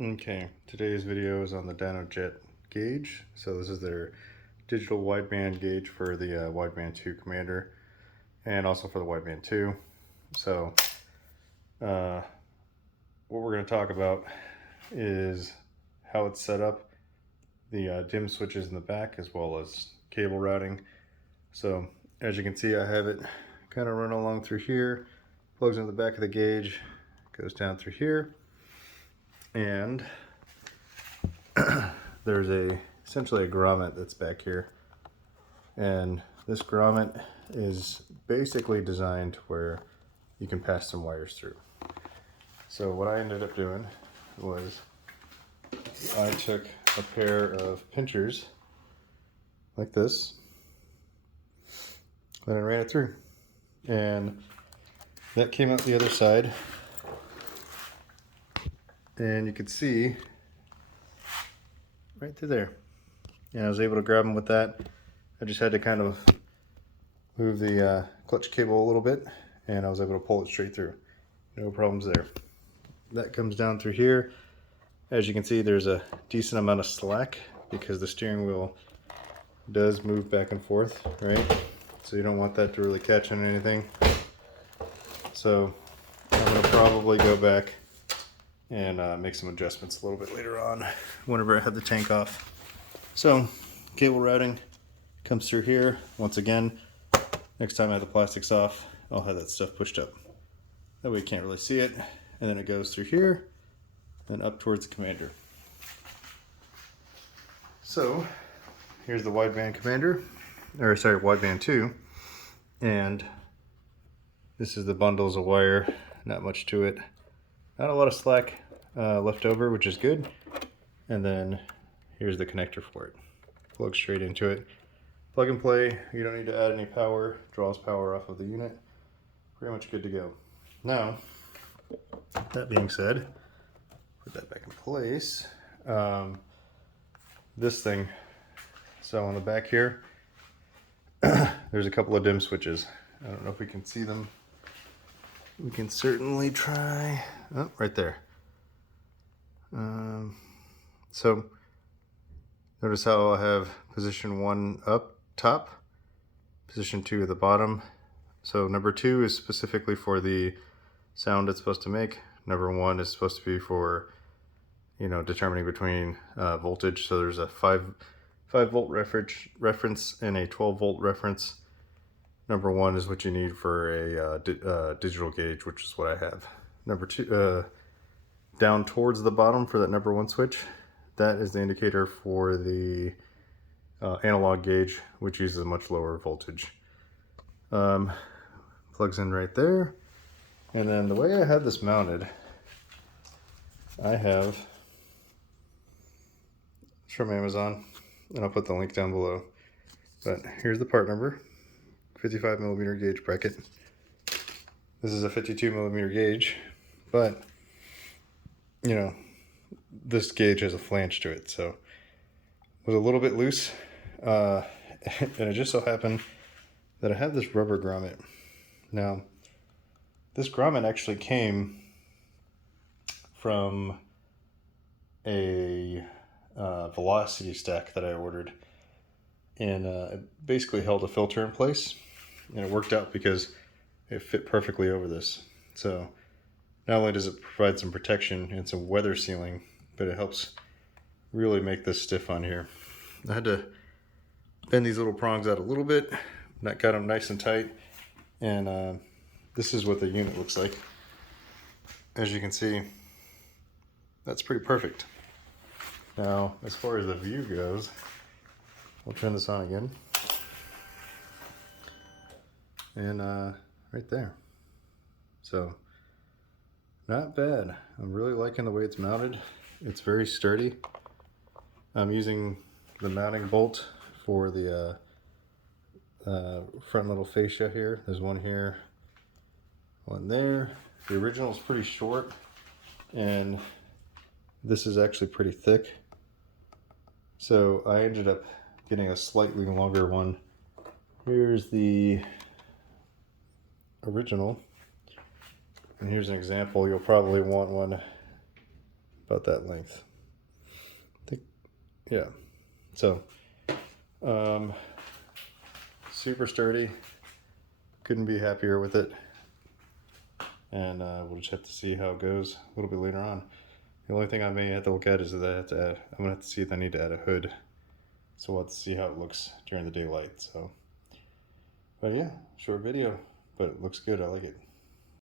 Okay, today's video is on the Dynojet gauge. So this is their digital wideband gauge for the Wideband 2 Commander and also for the Wideband 2. So what we're going to talk about is how it's set up, the dim switches in the back, as well as cable routing. So as you can see, I have it kind of run along through here, plugs into the back of the gauge, goes down through here, and there's essentially a grommet that's back here, and this grommet is basically designed where you can pass some wires through. So what I ended up doing was I took a pair of pinchers like this and I ran it through, and that came out the other side, and you could see right through there. And I was able to grab them with that. I just had to kind of move the clutch cable a little bit, and I was able to pull it straight through. No problems there. That comes down through here. As you can see, there's a decent amount of slack because the steering wheel does move back and forth, right? So you don't want that to really catch on anything. So I'm going to probably go back and make some adjustments a little bit later on whenever I have the tank off. So cable routing comes through here. Once again, next time I have the plastics off, I'll have that stuff pushed up. That way you can't really see it. And then it goes through here and up towards the Commander. So here's the Wideband Commander, or sorry, Wideband 2. And this is the bundles of wire, not much to it. Not a lot of slack left over, which is good. And then here's the connector for it. Plug straight into it. Plug and play. You don't need to add any power. Draws power off of the unit. Pretty much good to go. Now, that being said, put that back in place. This thing. So on the back here, there's a couple of dim switches. I don't know if we can see them. We can certainly try. Oh, right there. So notice how I have position 1 up top, position 2 at the bottom. So number 2 is specifically for the sound it's supposed to make. Number 1 is supposed to be for, determining between voltage. So there's a 5 volt reference and a 12 volt reference. Number 1 is what you need for a digital gauge, which is what I have. Number 2, down towards the bottom for that number 1 switch, that is the indicator for the analog gauge, which uses a much lower voltage. Plugs in right there. And then the way I have this mounted, I have, it's from Amazon, and I'll put the link down below. But here's the part number, 55 millimeter gauge bracket. This is a 52 millimeter gauge, but this gauge has a flange to it, so it was a little bit loose. And it just so happened that I have this rubber grommet. Now, this grommet actually came from a velocity stack that I ordered, and it basically held a filter in place, and it worked out because it fit perfectly over this. So not only does it provide some protection and some weather sealing, but it helps really make this stiff on here. I had to bend these little prongs out a little bit, got them nice and tight, and this is what the unit looks like. As you can see, that's pretty perfect. Now, as far as the view goes, I'll turn this on again. And right there. So, not bad. I'm really liking the way it's mounted. It's very sturdy. I'm using the mounting bolt for the front little fascia here. There's one here, one there. The original is pretty short, and this is actually pretty thick. So I ended up getting a slightly longer one. Here's the original, and here's an example. You'll probably want one about that length. I think, yeah. So, super sturdy. Couldn't be happier with it. And we'll just have to see how it goes a little bit later on. The only thing I may have to look at is that I have to add, I'm gonna have to see if I need to add a hood. So we'll have to see how it looks during the daylight. So, but yeah, short video, but it looks good. I like it.